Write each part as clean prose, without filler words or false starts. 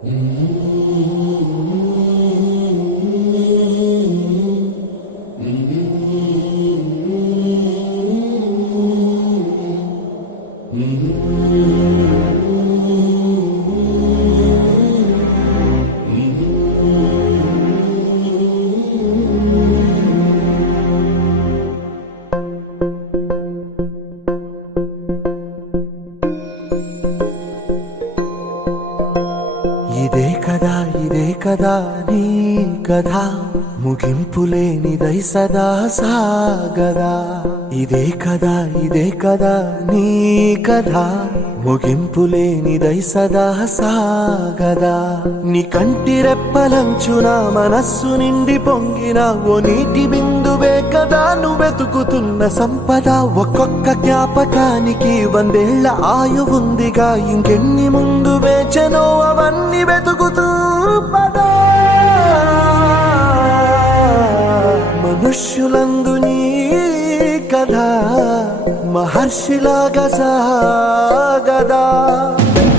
ఇదే కదా నీ కథ ముగింపులేనిదై సదా సాగదా. ఇదే కదా నీ కథ ముగింపులేనిదై సదా సాగదా. నీ కంటి రెప్పలంచున మనస్సు నిండి పొంగిన ఓ నీటి బిందువే కదా నువ్వెతుకుతున్న సంపద. ఒక్కొక్క జ్ఞాపకానికి 100 ఏళ్ల ఆయువుందిగా, ఇంకెన్ని ముందు వేచనో అవన్నీ వెతుకుతూ పదా. మనుష్యులందు నీ కథ మహర్షిలాగా సాగదా.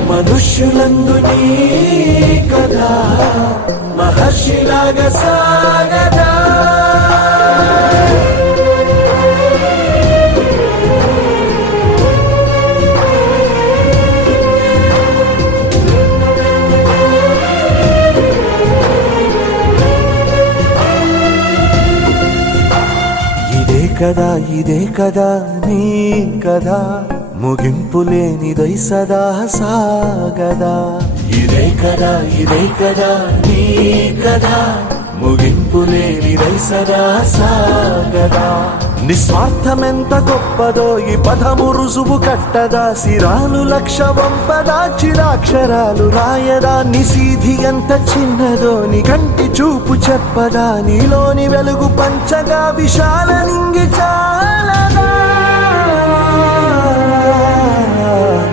మనుష్యులందు నీ కథ మహర్షిలాగా సాగదా. ఇదే కదా నీ కథ ముగింపులేనిదై సదా సాగదా. ఇదే కదా నీ కథ ముగింపులేనిదై సదా సాగదా. నిస్వార్థమెంత గొప్పదో ఈ పదము రుజువు కట్టదా. సిరాలు లక్ష వంపదా, చిరాక్షరాలు రాయదా. నిశీధి ఎంత చిన్నదో నీ కంటి చూపు చెప్పదా. నీలోని వెలుగు పంచగా విశాల నింగి చాలదా.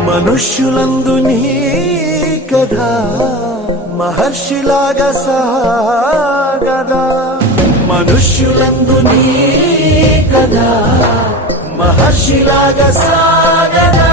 మనుష్యులందు నీ కథ మహర్షిలాగా సాగదా. మనుష్యులందు నీ కథ మహర్షిలాగా సాగదా.